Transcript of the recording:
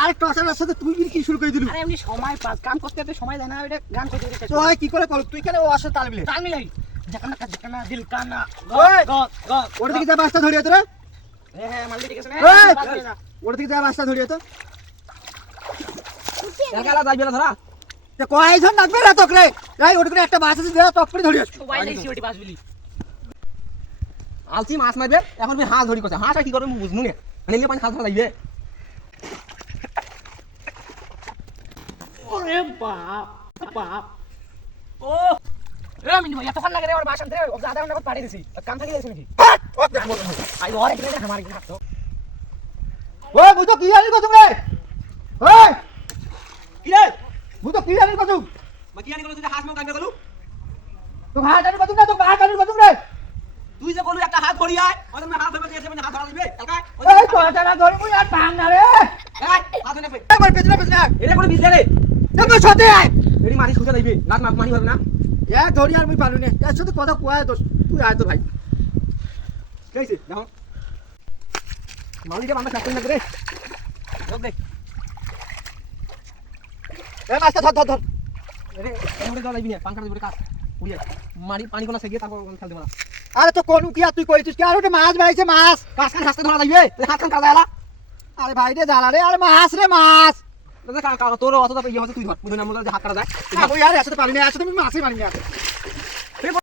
আরে টসার সাথে তুই কি শুরু করে দিলি? আরে এমনি সময় পাস কাম করতে করতে সময় দেয় না ওটা গান করতে করতে তো হয় কি করে কর তুই কেন ওর সাথে তাল মিলে? তাল মিলাই জাকানা দিল কানা ওই! গ গ ওটা থেকে যা বাসটা ধরিয়ে তোরা হ্যাঁ মালদি ঠিক আছে না ওই! বাদ দে না। ওটা থেকে যা বাসটা ধরিয়ে তো একালা যাইবে না ধরা তে কয়জন লাগবে রে তোকে এই ওটা করে একটা বাস আছে যা টপ করে ধরিয়ে তো বাইরে সিওটি পাস বলি আলছি মাছ মারবে এখন আমি হাঁস ধরি করছে হাঁস আর কি করবে আমি বুঝনু না মানে নিয়ে পানি হাঁস ধরা যাইবে ওরে বাপ বাপ ও রে আমি ভাই এতক্ষণ লাগে রে ওর বাসন থেকে আধা ঘন্টা পাড়ি দিছি কাম থাকি দিছি নাকি আই ওরে কি না আমার কি হাত ওই বুঝো কি জানি কত রে ওই কি রে বুঝো কি জানি কত মা কি আনি করলো তুই হাঁস মাছ কাটবে গেলু তো ভাত জানি কত না তো ভাত জানি কত রে তুই যে বলু একটা হাত ধরি আয় ওই তুমি হাত ধরবে দিয়ে মানে হাত ধরা দিবে কালকা এই তো জানা ধরে মুই আর ভাঙ না রে হাত ধরে নে একবার পেছনে এটা করে বিজলে রে তুমি সাথে আয় এরি মারি খুঁজে যাইবে রাত মানি হবে না এক ধরি আর মুই পারু না এর সাথে কথা কয় তো তুই আয় তো ভাই কেইছে দেখো মালিকে বান্দা শাস্তি না করে দেখ দেখ এ মাছটা ধর ধর ধর আরে এমরে দাও লাইবি না পাঙ্কা দিবরে কাজ উড়িয়ে মারি পানি কোনা সেগিয়ে তারপর খেল দেব না আরে তো কোন কি আর তুই কইছিস কি আর ওটা মাছ ভাইছে মাছ কাজ কান হাসতে ধরা যাইবে হাত কান কাটা এলা আরে ভাই রে জ্বালা রে আরে মাছ রে মাছ তোর তোর অত ইয়ে হচ্ছে তুই ধর বুঝনা মুদা হাত কাটা যায় ওই আর এত পারি না এত তুমি মাছই মারি না